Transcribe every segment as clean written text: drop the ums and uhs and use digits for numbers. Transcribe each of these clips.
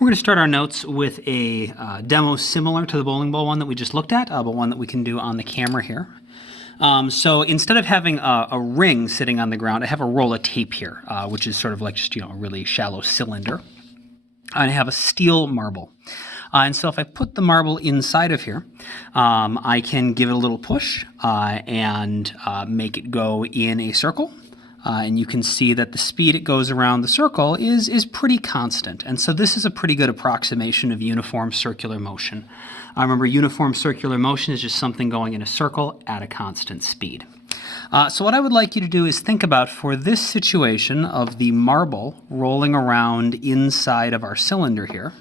We're going to start our notes with a demo similar to the bowling ball one that we just looked at, but one that we can do on the camera here. So instead of having a ring sitting on the ground, I have a roll of tape here, which is sort of like just, a really shallow cylinder. And I have a steel marble. And so if I put the marble inside of here, I can give it a little push and make it go in a circle. And you can see that the speed it goes around the circle is pretty constant. And so this is a pretty good approximation of uniform circular motion. Remember, uniform circular motion is just something going in a circle at a constant speed. So what I would like you to do is think about, for this situation of the marble rolling around inside of our cylinder here,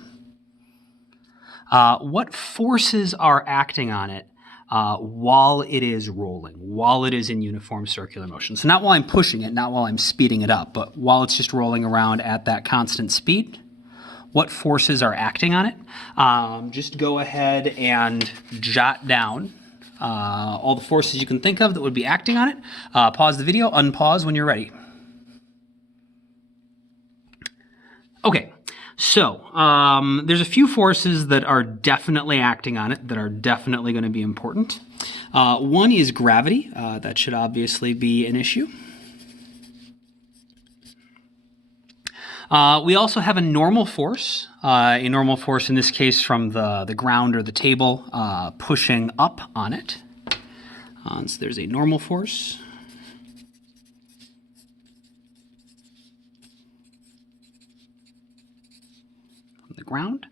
what forces are acting on it while it is rolling, while it is in uniform circular motion. So not while I'm pushing it, not while I'm speeding it up, but while it's just rolling around at that constant speed, what forces are acting on it? Just go ahead and jot down all the forces you can think of that would be acting on it. Pause the video, unpause when you're ready. Okay. So, there's a few forces that are definitely acting on it, that are definitely going to be important. One is gravity. That should obviously be an issue. We also have a normal force. A normal force in this case from the ground or the table pushing up on it. So there's a normal force. The ground.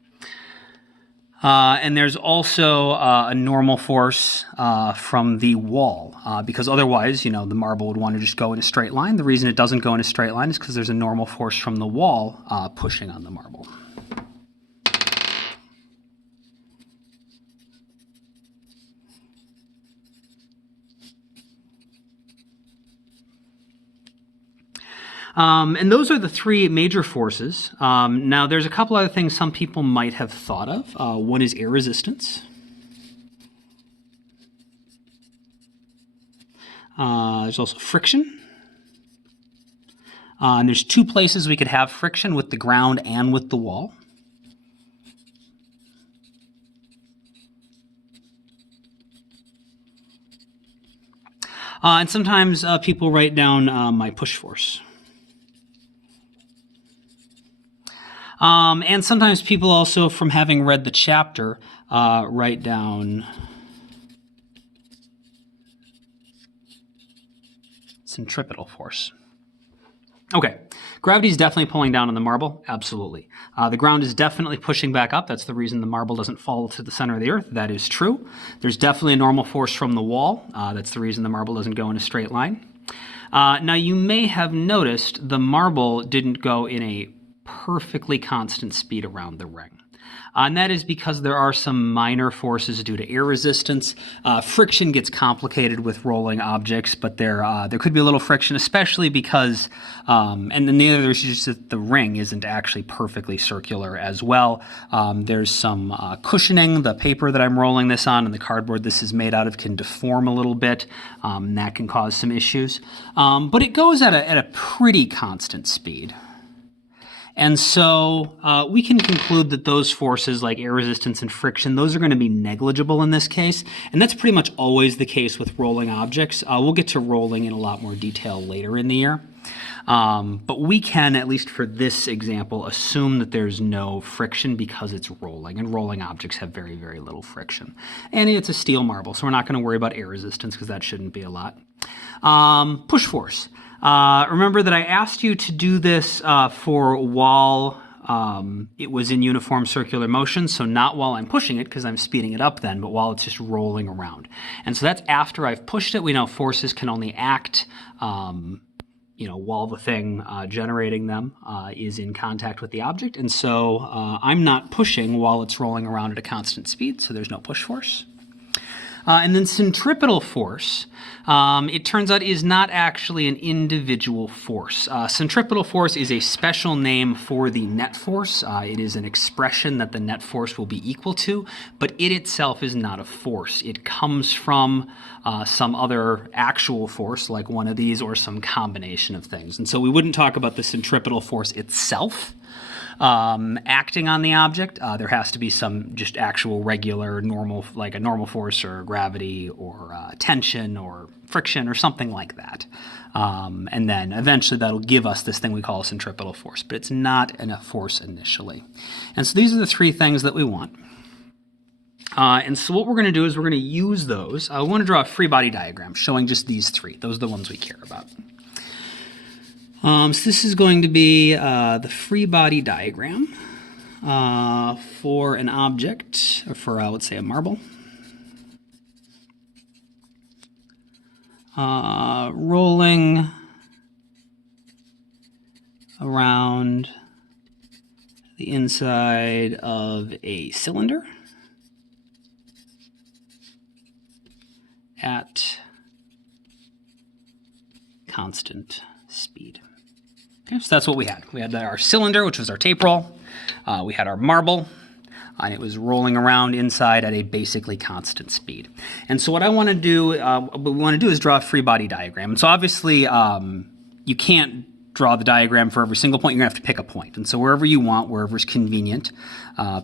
And there's also a normal force from the wall, because otherwise, the marble would want to just go in a straight line. The reason it doesn't go in a straight line is because there's a normal force from the wall pushing on the marble. And those are the three major forces. Now, there's a couple other things some people might have thought of. One is air resistance. There's also friction. And there's two places we could have friction, with the ground and with the wall. And sometimes people write down my push force. And sometimes people also, from having read the chapter, write down centripetal force. Okay, gravity is definitely pulling down on the marble, absolutely. The ground is definitely pushing back up. That's the reason the marble doesn't fall to the center of the earth. That is true. There's definitely a normal force from the wall. That's the reason the marble doesn't go in a straight line. Now, you may have noticed the marble didn't go in a perfectly constant speed around the ring. And that is because there are some minor forces due to air resistance. Friction gets complicated with rolling objects, but there could be a little friction, especially because, and then the other issue is that the ring isn't actually perfectly circular as well. There's some cushioning. The paper that I'm rolling this on and the cardboard this is made out of can deform a little bit. And that can cause some issues. But it goes at a pretty constant speed. And so we can conclude that those forces like air resistance and friction, those are going to be negligible in this case. And that's pretty much always the case with rolling objects. We'll get to rolling in a lot more detail later in the year. But we can, at least for this example, assume that there's no friction because it's rolling. And rolling objects have very, very little friction. And it's a steel marble, so we're not going to worry about air resistance because that shouldn't be a lot. Push force. Remember that I asked you to do this for while it was in uniform circular motion, so not while I'm pushing it because I'm speeding it up then, but while it's just rolling around. And so that's after I've pushed it. We know forces can only act while the thing generating them is in contact with the object. And so I'm not pushing while it's rolling around at a constant speed, so there's no push force. And then centripetal force, it turns out, is not actually an individual force. Centripetal force is a special name for the net force. It is an expression that the net force will be equal to, but it itself is not a force. It comes from some other actual force, like one of these, or some combination of things. And so we wouldn't talk about the centripetal force itself. acting on the object. There has to be some just actual regular normal, like a normal force or gravity or tension or friction or something like that. And then eventually that'll give us this thing we call a centripetal force, but it's not a force initially. And so these are the three things that we want. And so what we're going to do is we're going to use those. We want to draw a free body diagram showing just these three. Those are the ones we care about. So this is going to be the free body diagram for an object, or for, let's say, a marble. Rolling around the inside of a cylinder at constant speed. Okay, so that's what we had. We had our cylinder, which was our tape roll. We had our marble, and it was rolling around inside at a basically constant speed. And so what I want to do, what we want to do is draw a free body diagram. And so obviously you can't draw the diagram for every single point. You're going to have to pick a point. And so wherever you want, wherever's convenient,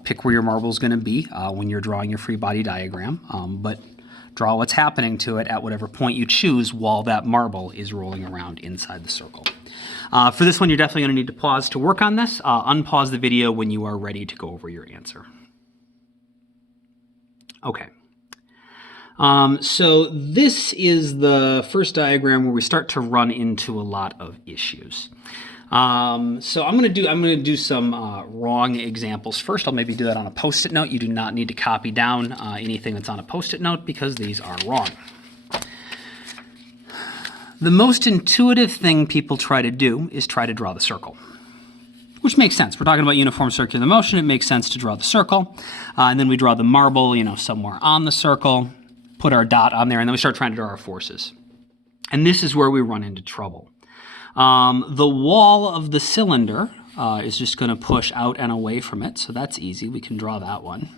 pick where your marble is going to be when you're drawing your free body diagram. But draw what's happening to it at whatever point you choose while that marble is rolling around inside the circle. For this one, you're definitely going to need to pause to work on this. Unpause the video when you are ready to go over your answer. Okay. So this is the first diagram where we start to run into a lot of issues. So I'm going to do some wrong examples first. I'll maybe do that on a post-it note. You do not need to copy down anything that's on a post-it note because these are wrong. The most intuitive thing people try to do is try to draw the circle, which makes sense. We're talking about uniform circular motion. It makes sense to draw the circle. And then we draw the marble, somewhere on the circle, put our dot on there, and then we start trying to draw our forces. And this is where we run into trouble. The wall of the cylinder is just going to push out and away from it, so that's easy. We can draw that one.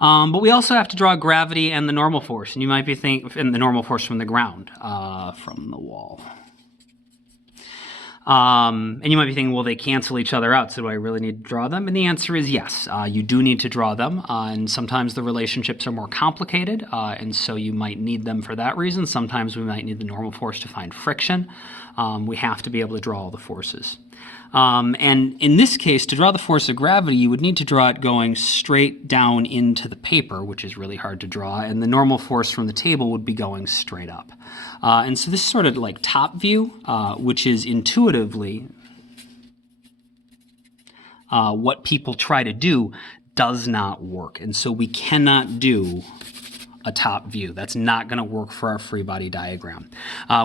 But we also have to draw gravity and the normal force, and you might be thinking, the normal force from the ground, from the wall. And you might be thinking, well, they cancel each other out, so do I really need to draw them? And the answer is yes, you do need to draw them, and sometimes the relationships are more complicated, and so you might need them for that reason. Sometimes we might need the normal force to find friction. We have to be able to draw all the forces. And in this case, to draw the force of gravity, you would need to draw it going straight down into the paper, which is really hard to draw, and the normal force from the table would be going straight up. And so this is sort of like top view, which is intuitively what people try to do does not work. And so we cannot do a top view. That's not going to work for our free body diagram,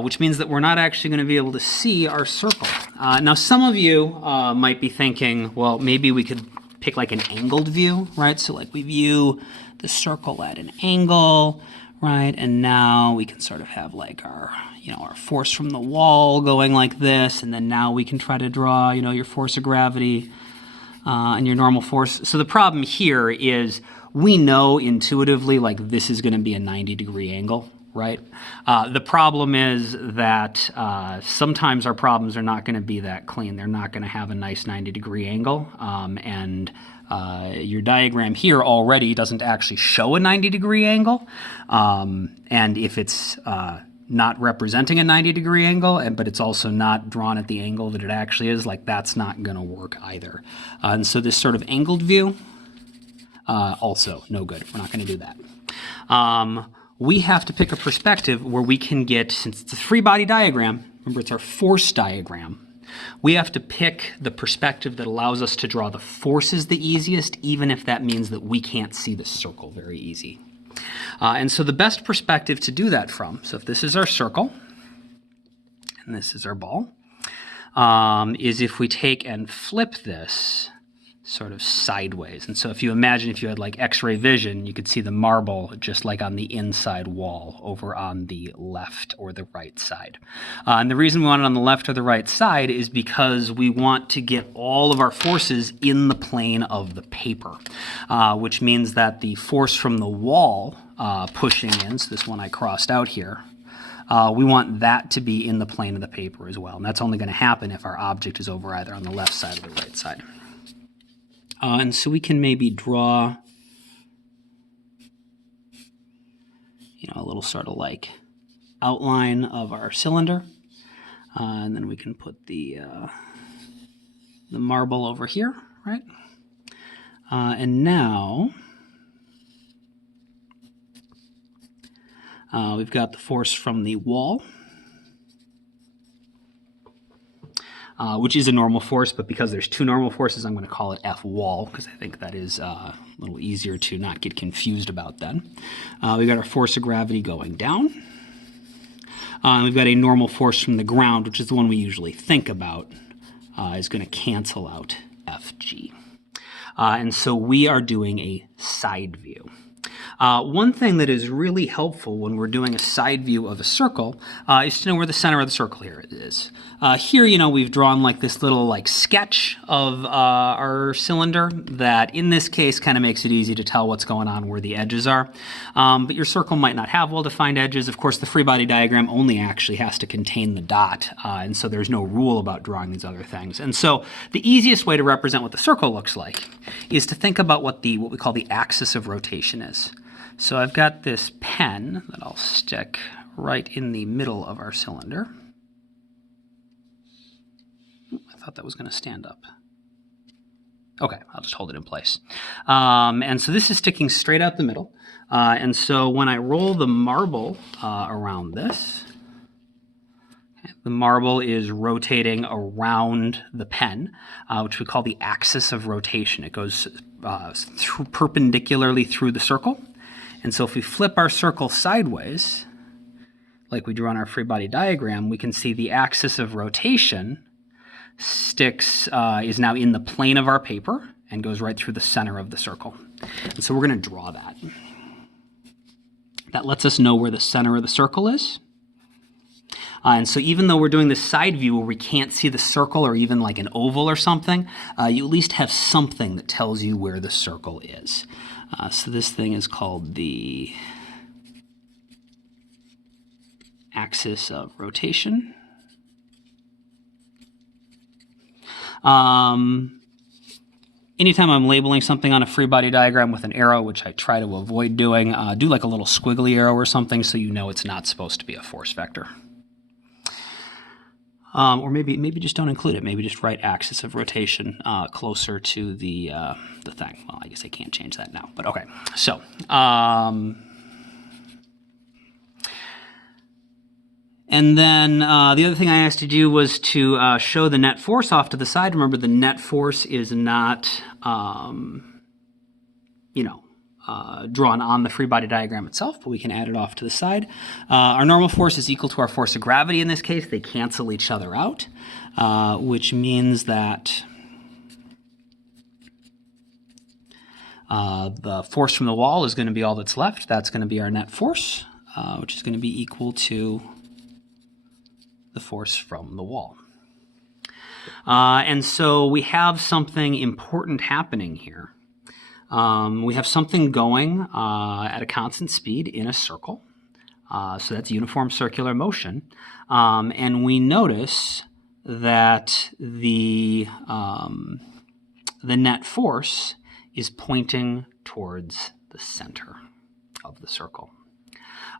which means that we're not actually going to be able to see our circle. Now, some of you might be thinking, well, maybe we could pick like an angled view, right? So like we view the circle at an angle, right? And now we can sort of have like our, our force from the wall going like this, and then now we can try to draw, your force of gravity and your normal force. So the problem here is we know intuitively like this is going to be a 90-degree angle, right? The problem is that sometimes our problems are not going to be that clean. They're not going to have a nice 90-degree angle, and your diagram here already doesn't actually show a 90-degree angle, and if it's not representing a 90-degree angle, but it's also not drawn at the angle that it actually is, like that's not going to work either. And so this sort of angled view, also no good. We're not going to do that. We have to pick a perspective where we can get, since it's a free body diagram, remember it's our force diagram, we have to pick the perspective that allows us to draw the forces the easiest, even if that means that we can't see the circle very easy. And so the best perspective to do that from, so if this is our circle, and this is our ball, is if we take and flip this sort of sideways. And so if you imagine if you had like X-ray vision, you could see the marble just like on the inside wall over on the left or the right side. And the reason we want it on the left or the right side is because we want to get all of our forces in the plane of the paper, which means that the force from the wall pushing in, so this one I crossed out here, we want that to be in the plane of the paper as well. And that's only going to happen if our object is over either on the left side or the right side. And so we can maybe draw, a little sort of like outline of our cylinder. And then we can put the marble over here, right? And now we've got the force from the wall, which is a normal force, but because there's two normal forces, I'm going to call it F wall, because I think that is a little easier to not get confused about then. We've got our force of gravity going down. We've got a normal force from the ground, which is the one we usually think about, is going to cancel out Fg. And so we are doing a side view. One thing that is really helpful when we're doing a side view of a circle is to know where the center of the circle here is. Here, we've drawn like this little sketch of our cylinder that in this case kind of makes it easy to tell what's going on where the edges are. But your circle might not have well-defined edges. Of course, the free body diagram only actually has to contain the dot, and so there's no rule about drawing these other things. And so the easiest way to represent what the circle looks like is to think about what we call the axis of rotation is. So I've got this pen that I'll stick right in the middle of our cylinder. I thought that was going to stand up. Okay, I'll just hold it in place. And so this is sticking straight out the middle. And so when I roll the marble around this, the marble is rotating around the pen, which we call the axis of rotation. It goes perpendicularly through the circle. And so if we flip our circle sideways, like we drew on our free body diagram, we can see the axis of rotation is now in the plane of our paper and goes right through the center of the circle. And so we're going to draw that. That lets us know where the center of the circle is. And so even though we're doing this side view where we can't see the circle or even like an oval or something, you at least have something that tells you where the circle is. So this thing is called the axis of rotation. Anytime I'm labeling something on a free body diagram with an arrow, which I try to avoid doing, do like a little squiggly arrow or something so you know it's not supposed to be a force vector. Or maybe just don't include it. Maybe just write axis of rotation closer to the thing. Well, I guess I can't change that now, but okay. So, and then the other thing I asked you to do was to show the net force off to the side. Remember, the net force is not, drawn on the free body diagram itself, but we can add it off to the side. Our normal force is equal to our force of gravity in this case. They cancel each other out, which means that the force from the wall is going to be all that's left. That's going to be our net force, which is going to be equal to the force from the wall. And so we have something important happening here. We have something going at a constant speed in a circle. So that's uniform circular motion. And we notice that the net force is pointing towards the center of the circle.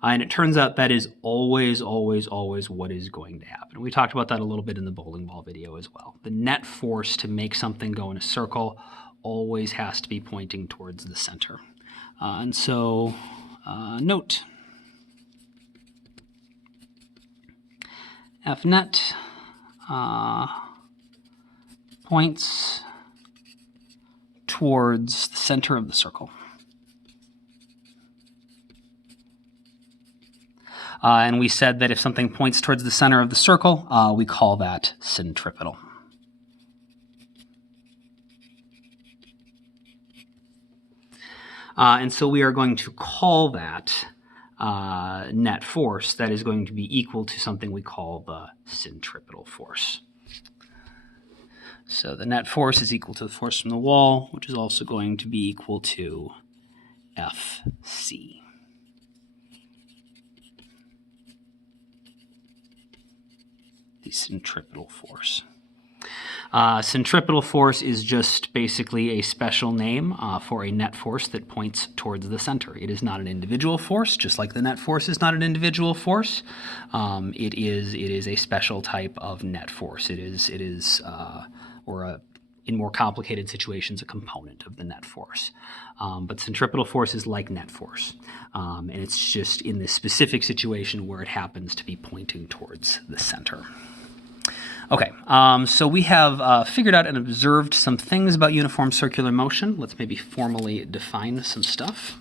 And it turns out that is always, always, always what is going to happen. We talked about that a little bit in the bowling ball video as well. The net force to make something go in a circle always has to be pointing towards the center. And so note, F net points towards the center of the circle. And we said that if something points towards the center of the circle, we call that centripetal. And so we are going to call that net force that is going to be equal to something we call the centripetal force. So the net force is equal to the force from the wall, which is also going to be equal to Fc. the centripetal force. Centripetal force is just basically a special name for a net force that points towards the center. It is not an individual force, just like the net force is not an individual force. It is a special type of net force. In more complicated situations, a component of the net force. But centripetal force is like net force. And it's just in this specific situation where it happens to be pointing towards the center. Okay, so we have figured out and observed some things about uniform circular motion. Let's maybe formally define some stuff.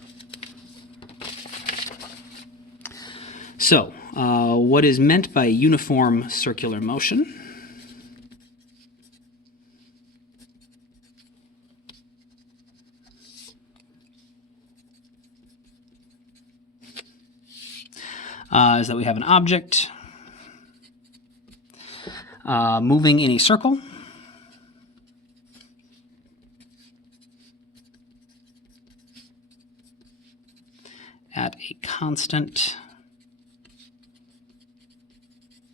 So, what is meant by uniform circular motion? Is that we have an object moving in a circle at a constant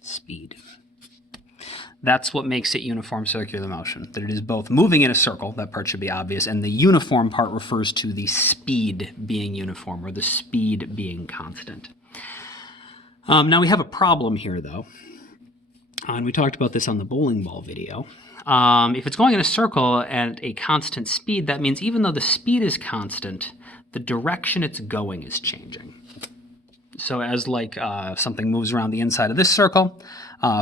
speed. That's what makes it uniform circular motion, that it is both moving in a circle, that part should be obvious, and the uniform part refers to the speed being uniform, or the speed being constant. Now we have a problem here, though, and we talked about this on the bowling ball video. If it's going in a circle at a constant speed, that means even though the speed is constant, the direction it's going is changing. So as something moves around the inside of this circle,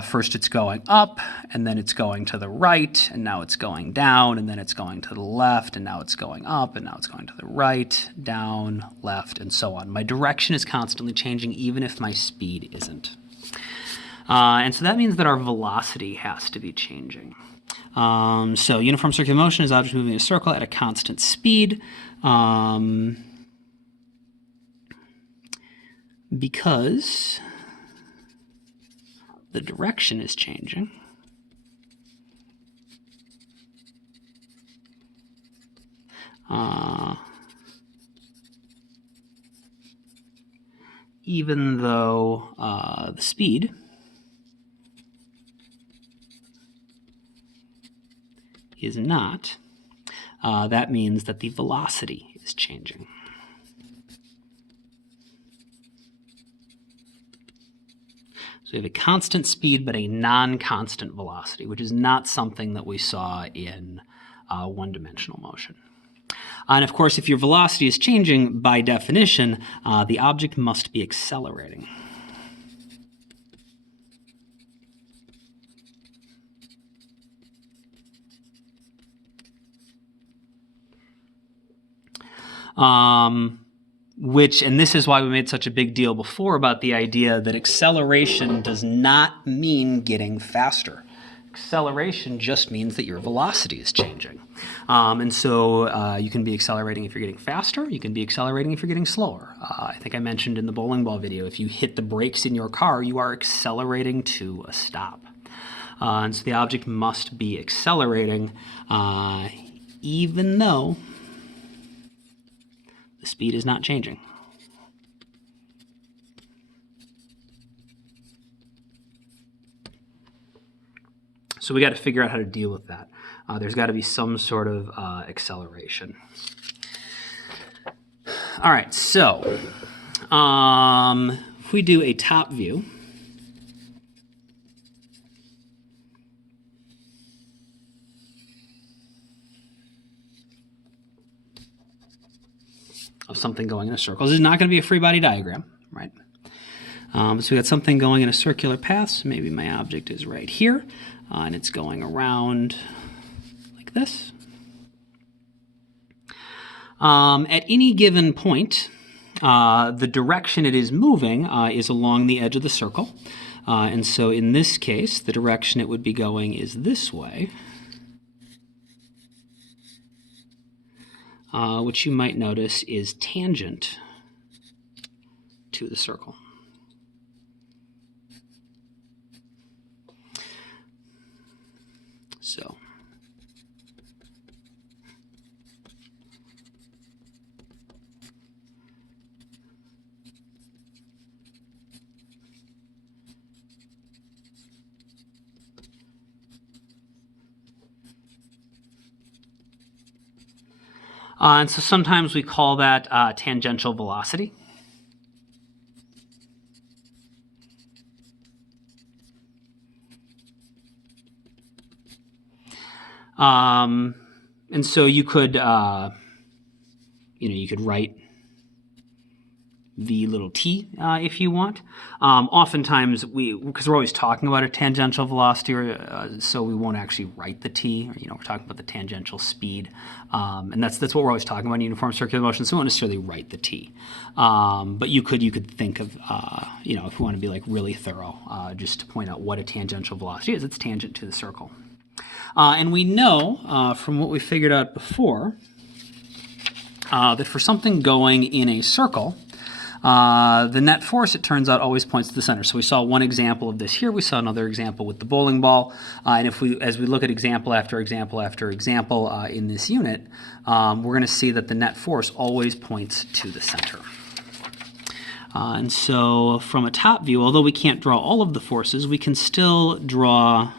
first it's going up, and then it's going to the right, and now it's going down, and then it's going to the left, and now it's going up, and now it's going to the right, down, left, and so on. My direction is constantly changing even if my speed isn't. And so that means that our velocity has to be changing. So uniform circular motion is object moving in a circle at a constant speed. Because the direction is changing. Even though the speed is not, that means that the velocity is changing. So we have a constant speed but a non-constant velocity, which is not something that we saw in one-dimensional motion. And of course, if your velocity is changing, by definition, the object must be accelerating. And this is why we made such a big deal before about the idea that acceleration does not mean getting faster. Acceleration just means that your velocity is changing. And so you can be accelerating if you're getting faster, you can be accelerating if you're getting slower. I think I mentioned in the bowling ball video, if you hit the brakes in your car, you are accelerating to a stop. And so the object must be accelerating even though the speed is not changing. So we got to figure out how to deal with that. There's got to be some sort of acceleration. All right, so if we do a top view, of something going in a circle. This is not going to be a free body diagram, right? So we got something going in a circular path. So maybe my object is right here, and it's going around like this. At any given point, the direction it is moving is along the edge of the circle. And so in this case, the direction it would be going is this way. Which you might notice is tangent to the circle. So And so sometimes we call that tangential velocity. And so you could, you could write v little t if you want. Oftentimes, because we're always talking about a tangential velocity, so we won't actually write the t. We're talking about the tangential speed, and that's what we're always talking about in uniform circular motion. So we won't necessarily write the t, but you could think of if you want to be like really thorough, just to point out what a tangential velocity is. It's tangent to the circle, and we know from what we figured out before that for something going in a circle, the net force, it turns out, always points to the center. So we saw one example of this here. We saw another example with the bowling ball. And as we look at example after example after example in this unit, we're going to see that the net force always points to the center. And so from a top view, although we can't draw all of the forces, we can still draw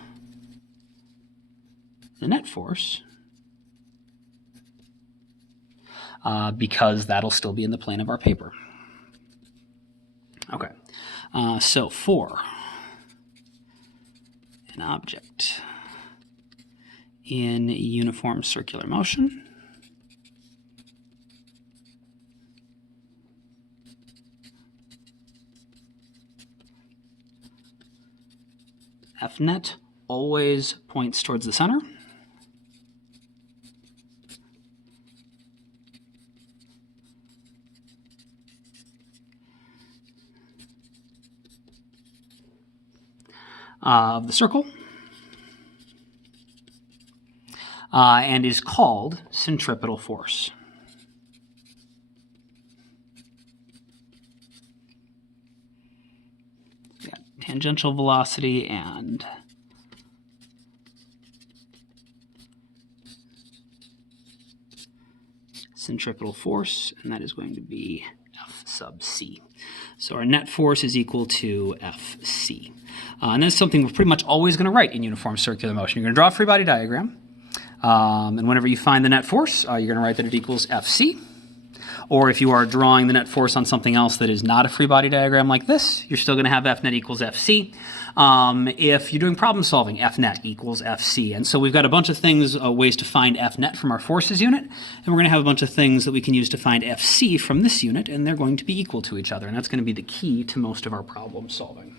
the net force because that'll still be in the plane of our paper. Okay, so for an object in uniform circular motion, F net always points towards the center. Of the circle, and is called centripetal force. Yeah, tangential velocity and centripetal force, and that is going to be F sub c. So our net force is equal to Fc. And that's something we're pretty much always going to write in uniform circular motion. You're going to draw a free body diagram, and whenever you find the net force, you're going to write that it equals Fc. Or if you are drawing the net force on something else that is not a free body diagram like this, you're still going to have F net equals Fc. If you're doing problem solving, F net equals Fc. And so we've got a bunch of things, ways to find F net from our forces unit, and we're going to have a bunch of things that we can use to find Fc from this unit, and they're going to be equal to each other, and that's going to be the key to most of our problem solving.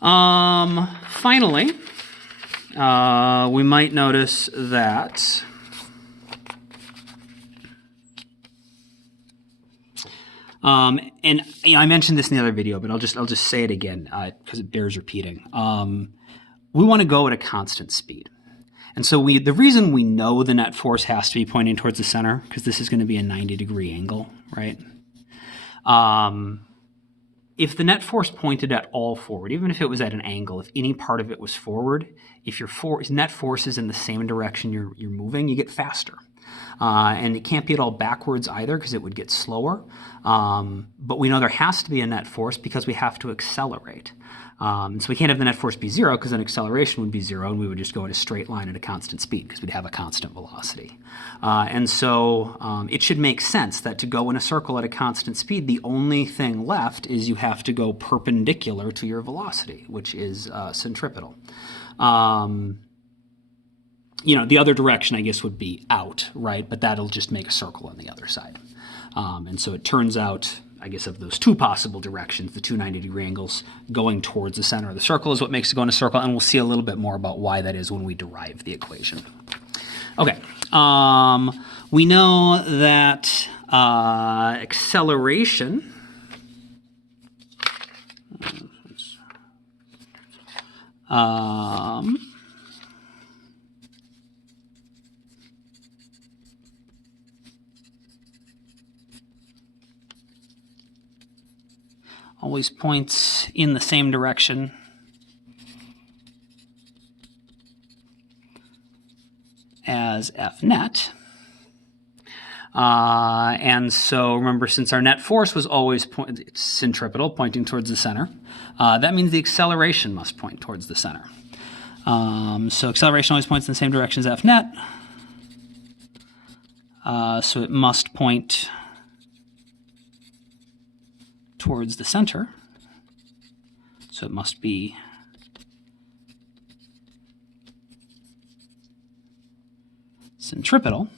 Finally, we might notice that and I mentioned this in the other video, but I'll just say it again because it bears repeating. We want to go at a constant speed, and so the reason we know the net force has to be pointing towards the center, because this is going to be a 90-degree angle, right? If the net force pointed at all forward, even if it was at an angle, if any part of it was forward, if your net force is in the same direction you're moving, you get faster. And it can't be at all backwards either, because it would get slower. But we know there has to be a net force because we have to accelerate. So we can't have the net force be zero, because then acceleration would be zero, and we would just go in a straight line at a constant speed because we'd have a constant velocity. And so it should make sense that to go in a circle at a constant speed, the only thing left is you have to go perpendicular to your velocity, which is centripetal. The other direction, I guess, would be out, right? But that'll just make a circle on the other side. And so it turns out, I guess, of those two possible directions, the two 90-degree angles, going towards the center of the circle is what makes it go in a circle, and we'll see a little bit more about why that is when we derive the equation. Okay, we know that acceleration always points in the same direction as F net. And so remember, since our net force was always centripetal, pointing towards the center, that means the acceleration must point towards the center. So acceleration always points in the same direction as F net. So it must point towards the center. So it must be centripetal.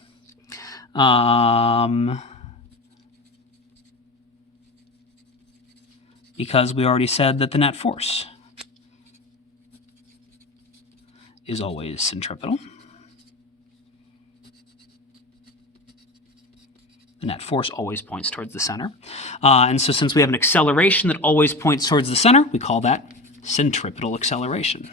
Because we already said that the net force is always centripetal. The net force always points towards the center. And so since we have an acceleration that always points towards the center, we call that centripetal acceleration.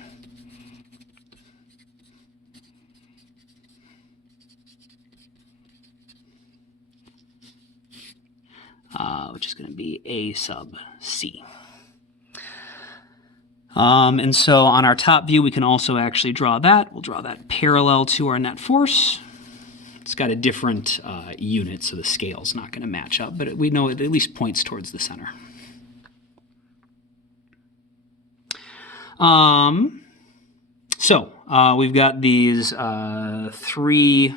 Which is going to be A sub C. And so on our top view, we can also actually draw that. We'll draw that parallel to our net force. It's got a different unit, so the scale's not going to match up, but we know it at least points towards the center. We've got these three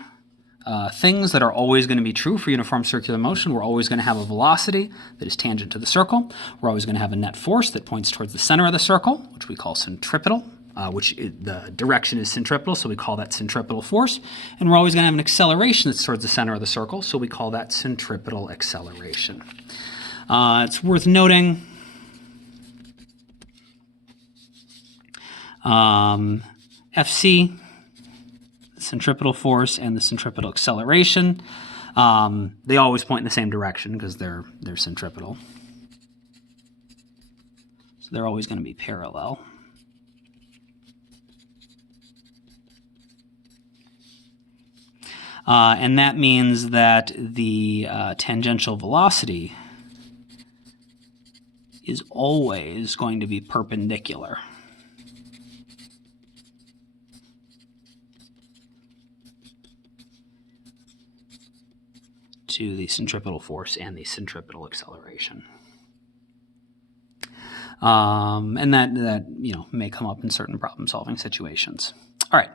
things that are always going to be true for uniform circular motion. We're always going to have a velocity that is tangent to the circle. We're always going to have a net force that points towards the center of the circle, which we call centripetal, the direction is centripetal, so we call that centripetal force. And we're always going to have an acceleration that's towards the center of the circle, so we call that centripetal acceleration. It's worth noting FC, the centripetal force, and the centripetal acceleration, they always point in the same direction because they're centripetal. So they're always going to be parallel. And that means that the tangential velocity is always going to be perpendicular to the centripetal force and the centripetal acceleration. And that may come up in certain problem-solving situations. All right.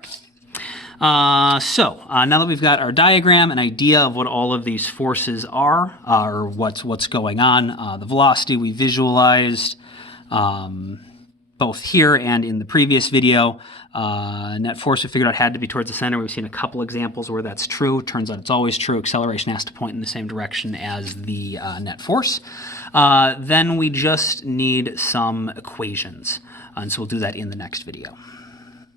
Now that we've got our diagram, an idea of what all of these forces are, or what's going on, the velocity we visualized both here and in the previous video. Net force we figured out had to be towards the center. We've seen a couple examples where that's true. Turns out it's always true. Acceleration has to point in the same direction as the net force. Then we just need some equations, and so we'll do that in the next video.